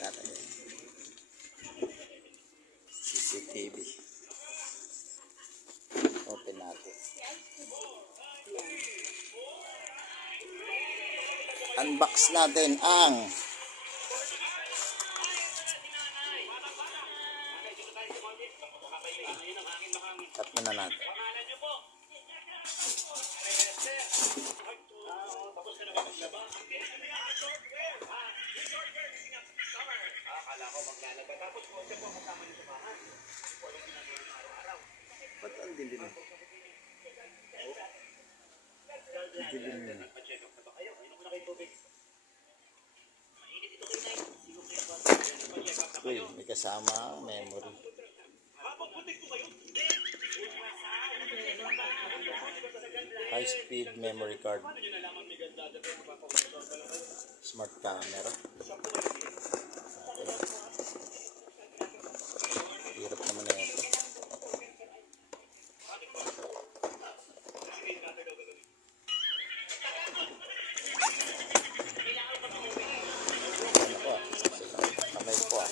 Lalagay. CCTV. Open natin. Unbox natin ang cut muna natin. Ba't ang dilim? Dilim na. Uy, may kasama memory. High speed memory card. Smart camera. Hirap naman na ito. Kamay po ah.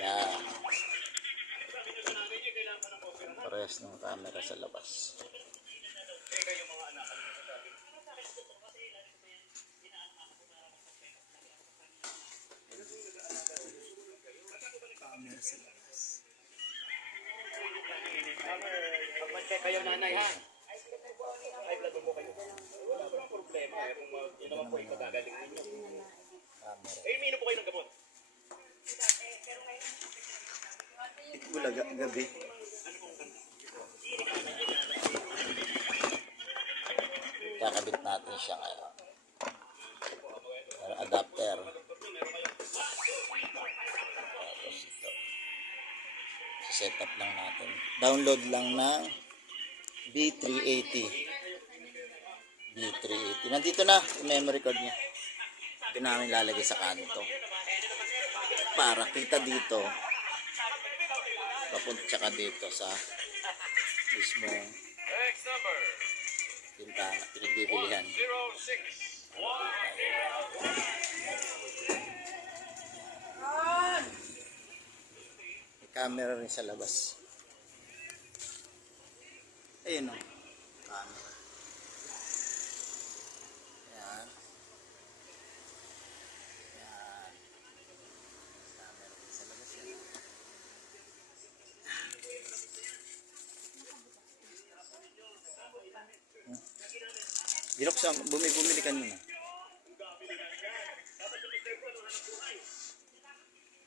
Yeah. Parehas ng camera sa labas. Mag-check kayo nanay ha. Ay, blood mo kayo. Wala ba problema eh kung yun naman po yung magagaling ninyo. Eh, umiinom po kayo ng gamot. Bulaga gabi. Kakabit natin siya ngayon. Adapter. Tapos ito. Set up lang natin. Download lang ng B380. B380. Nandito na yung memory card niya. Ito namin lalagay sa kanto. Para kita dito. Papunta tsaka dito sa mismong tintana, pinagbibilihan. May camera rin sa labas. Ayun o. Camera. Ayan. Ayan. Camera rin sa labas yan. Binuksan, bumili ka muna.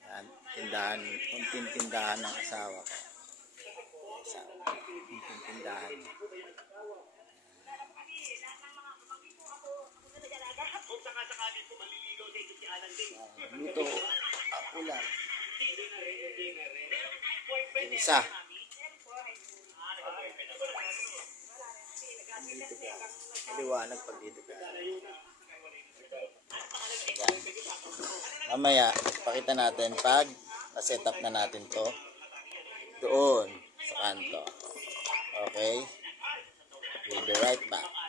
Yan, tindahan, kunting tindahan ng asawa ko. Kunting tindahan. Luto, ulam. Isa. Dito ka. Liwanag pag dito ka. Yan. Mamaya, pakita natin pag na-set up na natin to doon sa kanto. Okay? We'll be right back.